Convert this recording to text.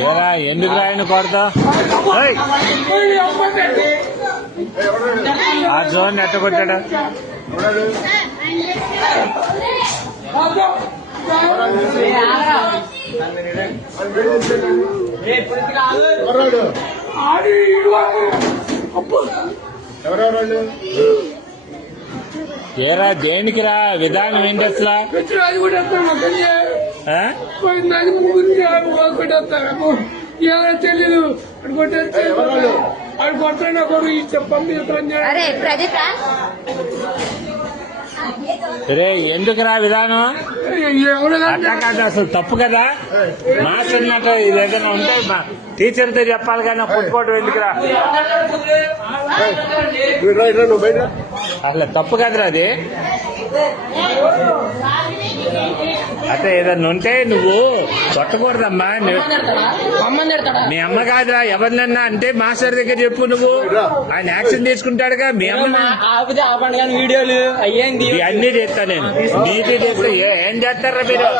ఏరా ఎందుకు రాయన కొడతా ఆ జోన్ ఎట్ట కొట్టాడు ఏరా దేనికి రా విధానం ఏంటి అసలు తెలీదు అడు కొట్టాడు కొడు చెప్పండి రే ఎందుకురా విధానం అట్లా కాదు అసలు తప్పు కదా మాస్టర్ ఇది ఏదైనా ఉంటే టీచర్తో చెప్పాలి కానీ కొట్టుకోవడం ఎందుకురా అసలు తప్పు కదరా అది అంటే ఏదన్నా ఉంటే నువ్వు కొట్టకూడదమ్మా మీ అమ్మ కాదురా ఎవరినన్నా అంటే మాస్టర్ దగ్గర చెప్పు నువ్వు ఆయన యాక్షన్ తీసుకుంటాడుగా మీ అమ్మ వీడియోలు అయ్యేంది అన్ని చేస్తా నేను నీటి చేస్తే ఏం చేస్తారా మీరు